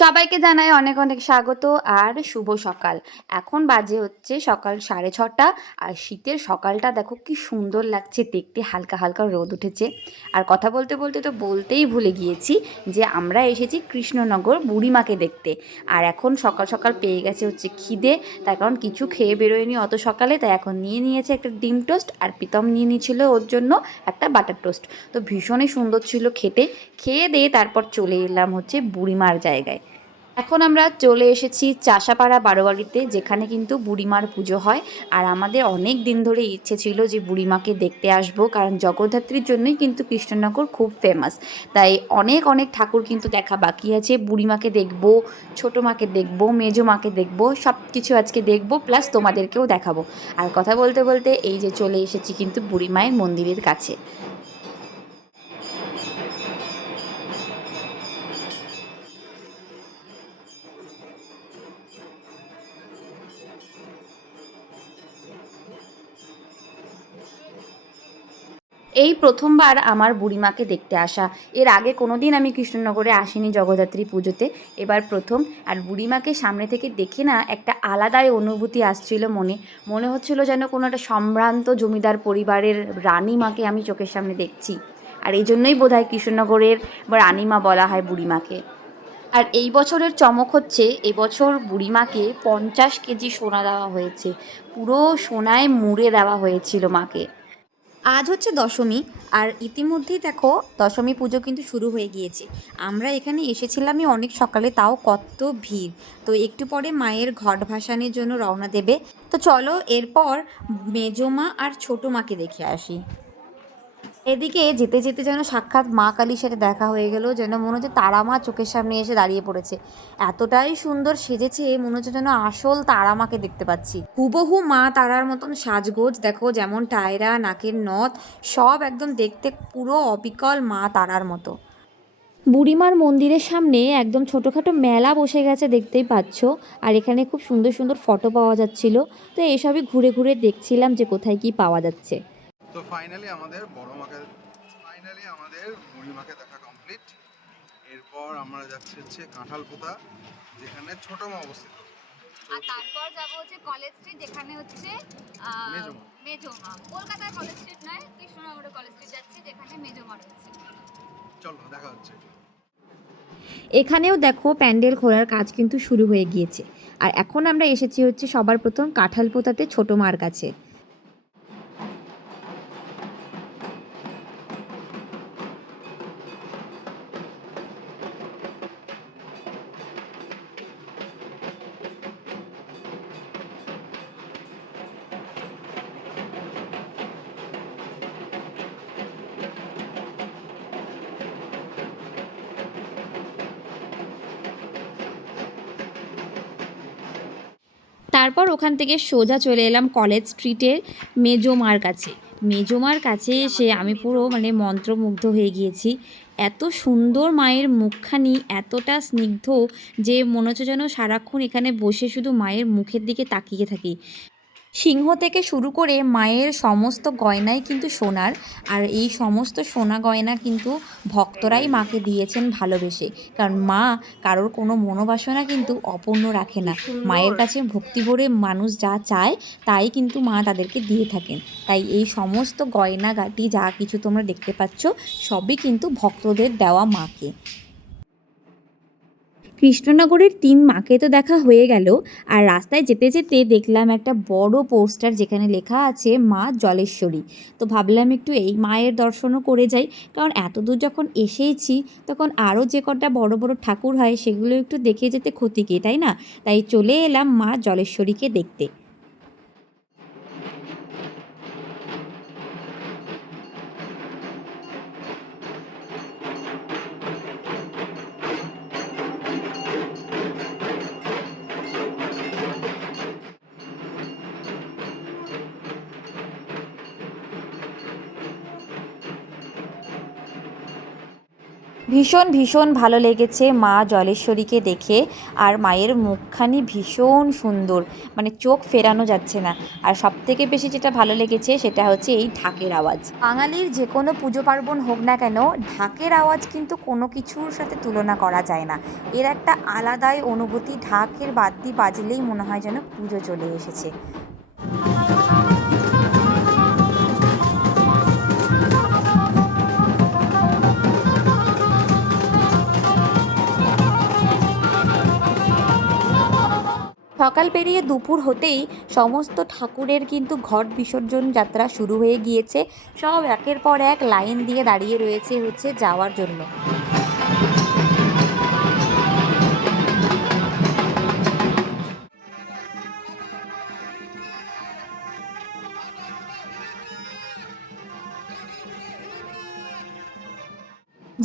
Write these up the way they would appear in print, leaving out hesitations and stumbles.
সবাইকে জানাই অনেক অনেক স্বাগত আর শুভ সকাল। এখন বাজে হচ্ছে সকাল 6:30। আর শীতের সকালটা দেখো কি সুন্দর লাগছে দেখতে, হালকা হালকা রোদ উঠেছে। আর কথা বলতে বলতে তো বলতেই ভুলে গিয়েছি যে আমরা এসেছি কৃষ্ণনগর বুড়িমাকে দেখতে। আর এখন সকাল সকাল পেয়ে গেছে হচ্ছে খিদে, তার কারণ কিছু খেয়ে বেরোয়নি অত সকালে, তাই এখন নিয়ে নিয়েছে একটা ডিম টোস্ট, আর প্রীতম নিয়ে নিয়েছিল ওর জন্য একটা বাটার টোস্ট। তো ভীষণই সুন্দর ছিল খেতে। খেয়ে দিয়ে তারপর চলে এলাম হচ্ছে বুড়িমার জায়গায়। এখন আমরা চলে এসেছি চাষাপাড়া বারোয়ারিতে, যেখানে কিন্তু বুড়িমার পুজো হয়। আর আমাদের অনেক দিন ধরে ইচ্ছে ছিল যে বুড়িমাকে দেখতে আসবো, কারণ জগদ্ধাত্রীর জন্যই কিন্তু কৃষ্ণনগর খুব ফেমাস। তাই অনেক অনেক ঠাকুর কিন্তু দেখা বাকি আছে। বুড়িমাকে দেখবো, ছোটো মাকে দেখবো, মেজো মাকে দেখবো, সব কিছু আজকে দেখবো, প্লাস তোমাদেরকেও দেখাবো। আর কথা বলতে বলতে এই যে চলে এসেছি কিন্তু বুড়িমায়ের মন্দিরের কাছে। এই প্রথমবার আমার বুড়িমাকে দেখতে আসা। এর আগে কোনো দিন আমি কৃষ্ণনগরে আসিনি জগদ্ধাত্রী পুজোতে, এবার প্রথম। আর বুড়িমাকে সামনে থেকে দেখে না একটা আলাদাই অনুভূতি আসছিল মনে। মনে হচ্ছিল যেন কোনো একটা সম্ভ্রান্ত জমিদার পরিবারের রানীমাকে আমি চোখের সামনে দেখছি। আর এই জন্যই বোধহয় কৃষ্ণনগরের বা রানীমা বলা হয় বুড়িমাকে। আর এই বছরের চমক হচ্ছে, এবছর বুড়িমাকে 50 কেজি সোনা দেওয়া হয়েছে। পুরো সোনায় মুড়ে দেওয়া হয়েছিল মাকে। আজ হচ্ছে দশমী। আর ইতিমধ্যেই দেখো দশমী পুজো কিন্তু শুরু হয়ে গিয়েছে। আমরা এখানে এসেছিলামই অনেক সকালে, তাও কত ভিড়। তো একটু পরে মায়ের ঘট ভাসানের জন্য রওনা দেবে। তো চলো এরপর মেজো মা আর ছোটো মাকে দেখে আসি। এদিকে যেতে যেতে যেন সাক্ষাৎ মা কালীর সাথে দেখা হয়ে গেল, যেন মনে হচ্ছে তারা মা চোখের সামনে এসে দাঁড়িয়ে পড়েছে। এতটাই সুন্দর সেজেছে, মনে হচ্ছে যেন আসল তারা মাকে দেখতে পাচ্ছি। হুবহু মা তারার মতন সাজগোজ দেখো, যেমন টায়রা, নাকের নথ, সব একদম দেখতে পুরো অবিকল মা তারার মতো। বুড়িমার মন্দিরের সামনে একদম ছোটোখাটো মেলা বসে গেছে, দেখতেই পাচ্ছ। আর এখানে খুব সুন্দর সুন্দর ফটো পাওয়া যাচ্ছিল। তো এসবই ঘুরে ঘুরে দেখছিলাম যে কোথায় কি পাওয়া যাচ্ছে। তো ফাইনালি আমাদের বুড়িমাকে দেখা কমপ্লিট। এরপর আমরা যাচ্ছি হচ্ছে কাঁঠালপোতা, যেখানে ছোট মা অবস্থিত। আর তারপর যাব হচ্ছে কলেজ স্ট্রিট, যেখানে হচ্ছে মেজমা। মেজোমা। কলকাতার কলেজ স্ট্রিট নয়, কৃষ্ণনগরের কলেজ স্ট্রিট যাচ্ছি, যেখানে মেজোমা রয়েছে। চলো দেখা হচ্ছে। এখানেও দেখো প্যান্ডেল খোলার কাজ কিন্তু শুরু হয়ে গিয়েছে। আর এখন আমরা এসেছি হচ্ছে সবার প্রথম কাঁঠালপোতাতে ছোটো মার কাছে। তারপর ওখান থেকে সোজা চলে এলাম কলেজ স্ট্রিটের মেজোমার কাছে। মেজোমার কাছে এসে আমি পুরো মন্ত্রমুগ্ধ হয়ে গিয়েছি। এত সুন্দর মায়ের মুখখানি, এতটা স্নিগ্ধ, যে মনে হচ্ছে যেন সারাক্ষণ এখানে বসে শুধু মায়ের মুখের দিকে তাকিয়ে থাকি। সিংহ থেকে শুরু করে মায়ের সমস্ত গয়নাই কিন্তু সোনার। আর এই সমস্ত সোনা গয়না কিন্তু ভক্তরাই মাকে দিয়েছেন ভালোবেসে, কারণ মা কারোর কোনো মনোবাসনা কিন্তু অপূর্ণ রাখে কি না। সুন্দর। মায়ের কাছে ভক্তি ভরে মানুষ যা চায় তাই কিন্তু মা তাদেরকে দিয়ে থাকেন। তাই এই সমস্ত গয়নাগাটি যা কিছু তোমরা দেখতে পাচ্ছ, সবই কিন্তু ভক্তদের দেওয়া মাকে। কৃষ্ণনগরের 3 মাকে তো দেখা হয়ে গেল। আর রাস্তায় যেতে যেতে দেখলাম একটা বড় পোস্টার, যেখানে লেখা আছে মা জলেশ্বরী। তো ভাবলাম একটু এই মায়ের দর্শনও করে যাই, কারণ এত দূর যখন এসেইছি তখন আরও যে কটা বড় বড় ঠাকুর হয় সেগুলো একটু দেখে যেতে ক্ষতি কি, তাই না? তাই চলে এলাম মা জলেশ্বরীকে দেখতে। ভীষণ ভীষণ ভালো লেগেছে মা জলেশ্বরীকে দেখে। আর মায়ের মুখখানি ভীষণ সুন্দর, মানে চোখ ফেরানো যাচ্ছে না। আর সবথেকে বেশি যেটা ভালো লেগেছে সেটা হচ্ছে এই ঢাকের আওয়াজ। বাঙালির যে কোনো পুজো পার্বণ হোক না কেন, ঢাকের আওয়াজ কিন্তু কোনো কিছুর সাথে তুলনা করা যায় না। এর একটা আলাদাই অনুভূতি, ঢাকের বাদ্যি বাজলেই মনে হয় যেন পুজো চলে এসেছে। সকাল পেরিয়ে দুপুর হতেই সমস্ত ঠাকুরের কিন্তু ঘট বিসর্জন যাত্রা শুরু হয়ে গিয়েছে। সব একের পর এক লাইন দিয়ে দাঁড়িয়ে রয়েছে হচ্ছে যাওয়ার জন্য।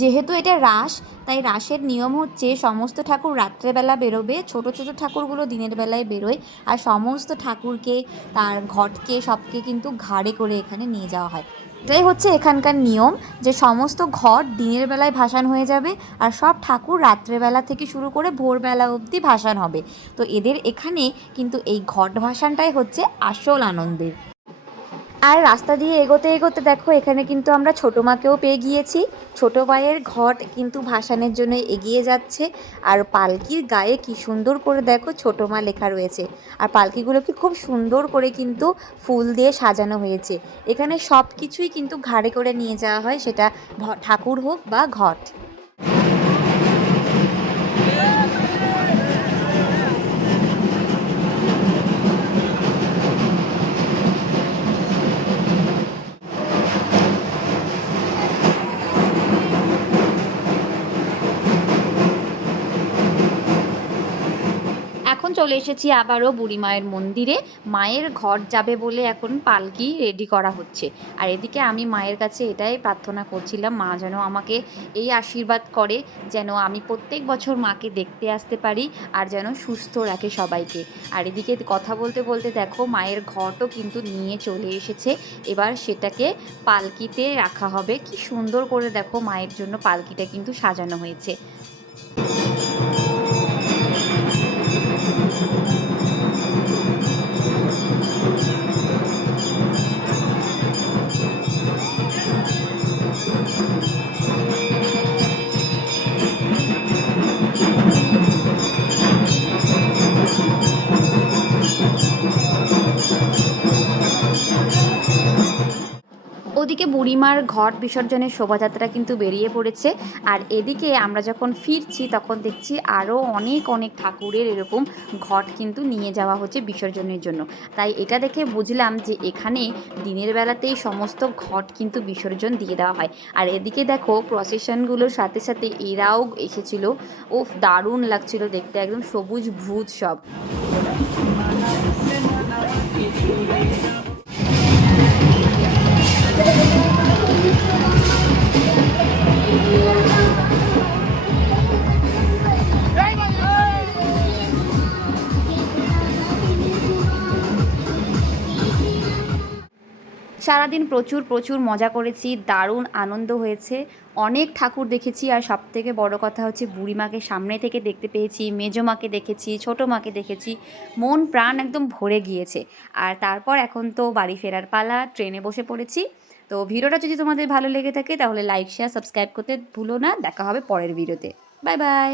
যেহেতু এটা রাস, তাই রাসের নিয়ম হচ্ছে সমস্ত ঠাকুর রাত্রেবেলা বেরোবে, ছোট ছোট ঠাকুরগুলো দিনের বেলায় বেরোয়। আর সমস্ত ঠাকুরকে, তার ঘটকে, সবকে কিন্তু ঘাড়ে করে এখানে নিয়ে যাওয়া হয়। এটাই হচ্ছে এখানকার নিয়ম, যে সমস্ত ঘট দিনের বেলায় ভাসান হয়ে যাবে আর সব ঠাকুর রাত্রেবেলা থেকে শুরু করে ভোরবেলা অবধি ভাসান হবে। তো এদের এখানে কিন্তু এই ঘট ভাসানটাই হচ্ছে আসল আনন্দের। আর রাস্তা দিয়ে এগোতে এগোতে দেখো এখানে কিন্তু আমরা ছোটো মাকেও পেয়ে গিয়েছি। ছোটো মায়ের ঘট কিন্তু ভাসানের জন্য এগিয়ে যাচ্ছে। আর পালকির গায়ে কি সুন্দর করে দেখো ছোটো মা লেখা রয়েছে। আর পালকিগুলোকে খুব সুন্দর করে কিন্তু ফুল দিয়ে সাজানো হয়েছে। এখানে সব কিছুই কিন্তু ঘাড়ে করে নিয়ে যাওয়া হয়, সেটা ঠাকুর হোক বা ঘট। এখন চলে এসেছি আবারও বুড়ি মায়ের মন্দিরে। মায়ের ঘট যাবে বলে এখন পালকি রেডি করা হচ্ছে। আর এদিকে আমি মায়ের কাছে এটাই প্রার্থনা করছিলাম, মা যেন আমাকে এই আশীর্বাদ করে যেন আমি প্রত্যেক বছর মাকে দেখতে আসতে পারি, আর যেন সুস্থ রাখে সবাইকে। আর এদিকে কথা বলতে বলতে দেখো মায়ের ঘটও কিন্তু নিয়ে চলে এসেছে। এবার সেটাকে পালকিতে রাখা হবে। কি সুন্দর করে দেখো মায়ের জন্য পালকিটা কিন্তু সাজানো হয়েছে। ওদিকে বুড়িমার ঘট বিসর্জনের শোভাযাত্রা কিন্তু বেরিয়ে পড়েছে। আর এদিকে আমরা যখন ফিরছি তখন দেখছি আরও অনেক অনেক ঠাকুরের এরকম ঘট কিন্তু নিয়ে যাওয়া হচ্ছে বিসর্জনের জন্য। তাই এটা দেখে বুঝলাম যে এখানে দিনের বেলাতেই সমস্ত ঘট কিন্তু বিসর্জন দিয়ে দেওয়া হয়। আর এদিকে দেখো প্রসেশনগুলোর সাথে সাথে এরাও এসেছিলো। ওফ, দারুণ লাগছিল দেখতে, একদম সবুজ ভূত সব। সারাদিন প্রচুর প্রচুর মজা করেছি, দারুণ আনন্দ হয়েছে। অনেক ঠাকুর দেখেছি, আর সবথেকে বড় কথা হচ্ছে বুড়িমাকে সামনে থেকে দেখতে পেয়েছি, মেজো মাকে দেখেছি, ছোটো মাকে দেখেছি। মন প্রাণ একদম ভরে গিয়েছে। আর তারপর এখন তো বাড়ি ফেরার পালা, ট্রেনে বসে পড়েছি। তো ভিডিওটা যদি তোমাদের ভালো লেগে থাকে তাহলে লাইক, শেয়ার, সাবস্ক্রাইব করতে ভুলো না। দেখা হবে পরের ভিডিওতে। Bye bye.